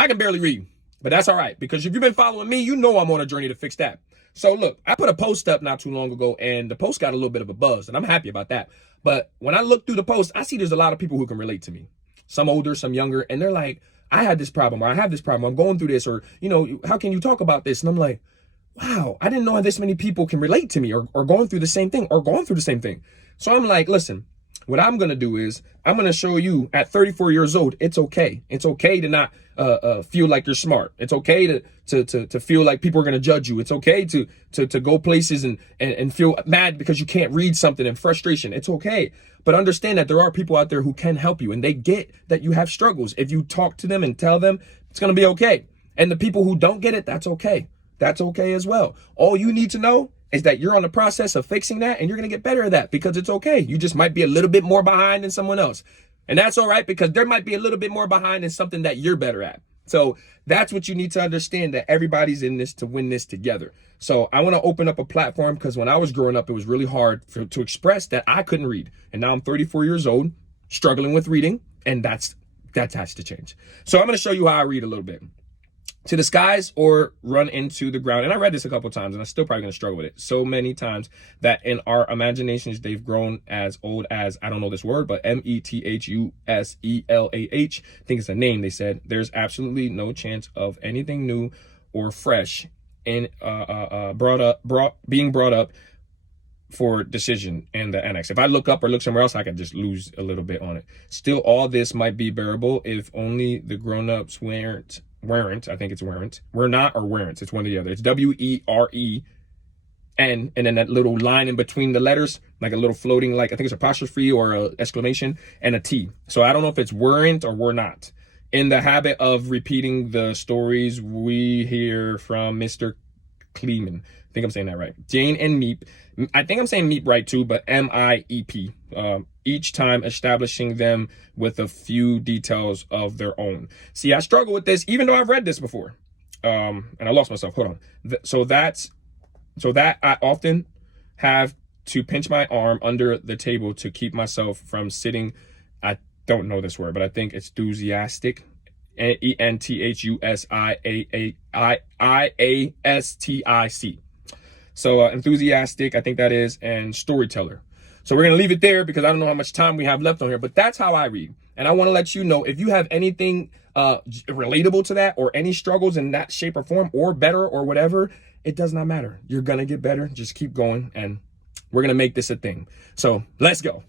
I can barely read, but that's all right, because if you've been following me, you know I'm on a journey to fix that. So look, I put a post up not too long ago, and the post got a little bit of a buzz, and I'm happy about that. But when I look through the post, I see there's a lot of people who can relate to me. Some older, some younger, and they're like, I had this problem, or I have this problem, I'm going through this, or, how can you talk about this? And I'm like, wow, I didn't know this many people can relate to me, or going through the same thing, or going through the same thing. So I'm like, listen, what I'm going to do is I'm going to show you at 34 years old, it's okay. It's okay to not feel like you're smart. It's okay to feel like people are going to judge you. It's okay to go places and feel mad because you can't read something and frustration. It's okay. But understand that there are people out there who can help you, and they get that you have struggles. If you talk to them and tell them, it's going to be okay. And the people who don't get it, that's okay. That's okay as well. All you need to know is that you're on the process of fixing that, and you're going to get better at that, because it's okay. You just might be a little bit more behind than someone else. And that's all right, because there might be a little bit more behind in something that you're better at. So that's what you need to understand, that everybody's in this to win this together. So I want to open up a platform, because when I was growing up, it was really hard to express that I couldn't read. And now I'm 34 years old, struggling with reading, and that has to change. So I'm going to show you how I read a little bit. To the skies or run into the ground. And I read this a couple of times, and I'm still probably going to struggle with it so many times, that in our imaginations, they've grown as old as, I don't know this word, but METHUSELAH. I think it's a name. They said there's absolutely no chance of anything new or fresh in being brought up for decision in the annex. If I look up or look somewhere else, I can just lose a little bit on it. Still, all this might be bearable if only the grown-ups weren't, I think it's weren't. We're not or weren't. It's one or the other. It's WEREN. And then that little line in between the letters, like a little floating, like I think it's apostrophe or a exclamation, and a T. So I don't know if it's weren't or were not. In the habit of repeating the stories we hear from Mr. Kleeman. I think I'm saying that right. Jane and Meep. I think I'm saying Meep right too, but MIEP. Each time establishing them with a few details of their own. See, I struggle with this, even though I've read this before. And I lost myself. Hold on. So that I often have to pinch my arm under the table to keep myself from sitting. I don't know this word, but I think it's enthusiastic. ENTHUSIASTIC. So enthusiastic, I think that is, and storyteller. So we're going to leave it there, because I don't know how much time we have left on here, but that's how I read. And I want to let you know, if you have anything relatable to that, or any struggles in that shape or form, or better or whatever, it does not matter. You're going to get better. Just keep going, and we're going to make this a thing. So let's go.